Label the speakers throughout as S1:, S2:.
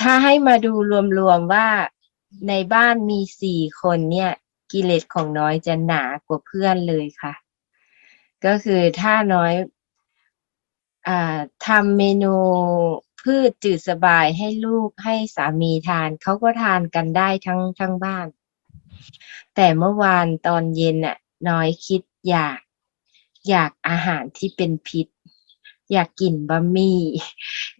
S1: ถ้าให้มาดูรวมๆว่าในบ้านมีสี่คนเนี่ย กิเลสของน้อยจะหนากว่าเพื่อนเลยค่ะ ก็คือถ้าน้อยอ่าทำเมนูพืชจืดสบายให้ลูกให้สามีทาน เขาก็ทานกันได้ทั้งทั้งบ้าน แต่เมื่อวานตอนเย็นน่ะ น้อยคิดอยาก อยากอาหารที่เป็นพิษ อยากกินบะหมี่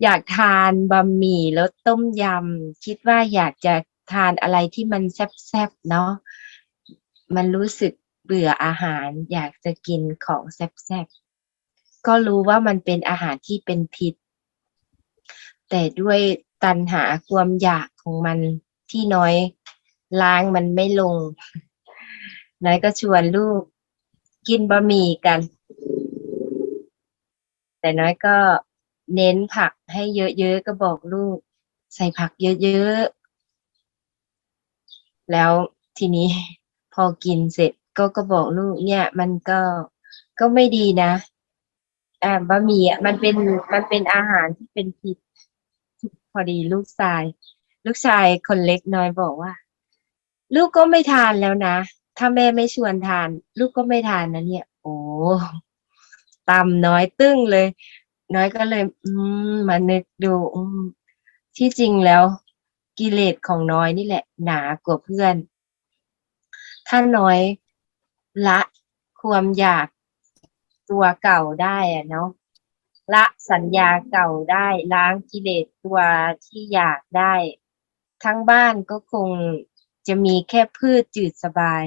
S1: อยากทานบะหมี่รสต้มยำคิดว่าอยากจะทานอะไรที่มันแซ่บๆเนาะมันรู้สึกเบื่ออาหาร อยากจะกินของแซ่บๆก็รู้ว่ามันเป็นอาหารที่เป็นพิษ แต่ด้วยตัณหาความอยากของมันที่น้อยล้างมันไม่ลงน้อยก็ชวนลูกกินบะหมี่กัน แต่น้อยก็เน้นผักให้เยอะๆก็บอกลูก ใส่ผักเยอะๆ แล้วทีนี้พอกินเสร็จก็ก็บอกลูกเนี่ย มันก็ก็ไม่ดีนะอ่าบะหมี่อะมันเป็นมันเป็นอาหารที่เป็นพิษพอดีลูกชาย ลูกชายคนเล็กน้อยบอกว่า ลูกก็ไม่ทานแล้วนะ ถ้าแม่ไม่ชวนทาน ลูกก็ไม่ทานนะเนี่ย โอ้ ตำน้อยตึ้งเลย น้อยก็เลย อืมมานึกดูอืมที่จริงแล้วกิเลสของน้อยนี่แหละ หนากว่าเพื่อน ถ้าน้อยละความอยากตัวเก่าได้อะเนาะละสัญญาเก่าได้ล้างกิเลสตัวที่อยากได้ ทั้งบ้านก็คงจะมีแค่พืชจืดสบาย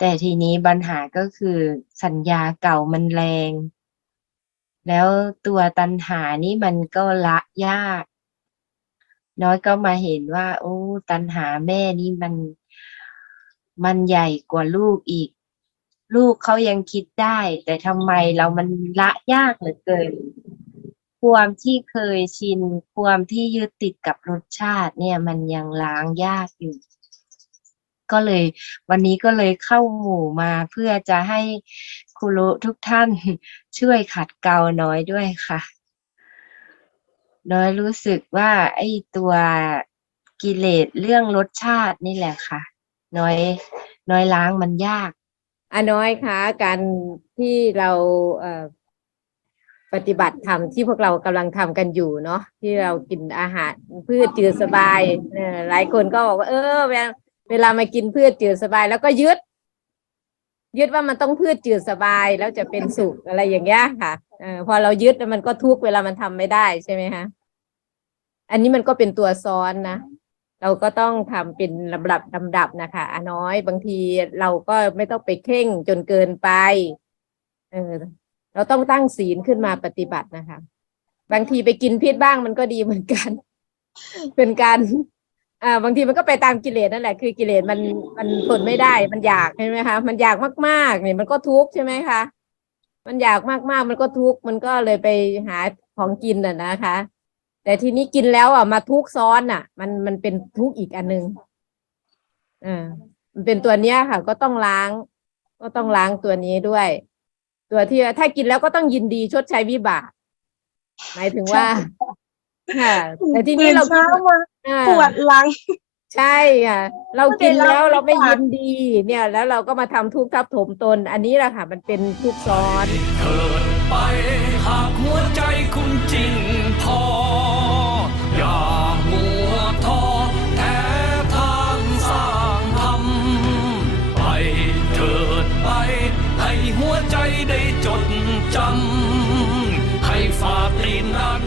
S1: แต่ทีนี้ปัญหาก็คือสัญญาเก่ามันแรง แล้วตัวตัณหานี่มันก็ละยาก น้อยก็มาเห็นว่า โอ้ ตัณหาแม่นี่มัน มันใหญ่กว่าลูกอีก ลูกเขายังคิดได้ แต่ทำไมเรามันละยากเหลือเกินความที่เคยชิน ความที่ยึดติดกับรสชาติเนี่ย มันยังล้างยากอยู่ ก็เลย วันนี้ก็เลยเข้าหมู่มาเพื่อจะให้ครูรุทุกท่านช่วยขัดเกลาน้อยด้วยค่ะ น้อยรู้สึกว่าไอ้ตัวกิเลสเรื่องรสชาตินี่แหละค่ะ น้อยน้อยล้างมันยาก
S2: อาน้อยคะการที่เราปฏิบัติธรรมที่พวกเรากำลังทำกันอยู่เนาะที่เรากินอาหารพืชจืดสบายหลายคนก็บอกว่าเออ เวลามากินพืชจืดสบาย แล้วก็ยึด ยึดว่ามันต้องพืชจืดสบายแล้วจะเป็นสุขอะไรอย่างเงี้ยค่ะเออพอเรายึดมันก็ทุกข์เวลามันทำไม่ได้ใช่ไหมคะอันนี้มันก็เป็นตัวซ้อนนะเราก็ต้องทำเป็นลำดับลำดับนะคะอน้อยบางทีเราก็ไม่ต้องไปเข่งจนเกินไปเออเราต้องตั้งศีลขึ้นมาปฏิบัตินะคะ บางทีไปกินพิษบ้างมันก็ดีเหมือนกัน เป็นการ อ่าบางทีมันก็ไปตามกิเลสนั่นแหละคือกิเลสมันมันทนไม่ได้ มันอยากใช่ไหมคะมันอยากมากๆเนี่ยมันก็ทุกข์ใช่ไหมคะมันอยากมากๆมันก็ทุกข์มันก็เลยไปหาของกินน่ะนะคะ แต่ทีนี้กินแล้วอะมาทุกข์ซ้อนอะ มันมันเป็นทุกข์อีกอันหนึ่งอ่ามันเป็นตัวเนี้ยค่ะ ก็ต้องล้าง ก็ต้องล้างตัวนี้ด้วย ตัวที่ถ้ากินแล้วก็ต้องยินดีชดใช้วิบากหมายถึงว่า ค่ะ แต่ทีนี้เรากิน
S3: ตื่นเช้ามา
S2: อ่า
S3: ปวดหลัง
S2: ใช่ค่ะเรา
S3: ก็
S2: กิน
S3: ได้
S2: แล้ว
S3: รับ
S2: เราไม่
S3: วิบาก
S2: ยินดี เนี่ยแล้วเราก็มาทำทุกข์ทับถมตน อันนี้แหละค่ะ มันเป็นทุกข์ซ้อน
S4: เถิดไปหากหัวใจคุณจริงพอ อย่ามัวท้อแท้ทางสร้างธรรมไปเถิดไป ให้หัวใจได้จดจำ ให้ฝ่าตีนด้าน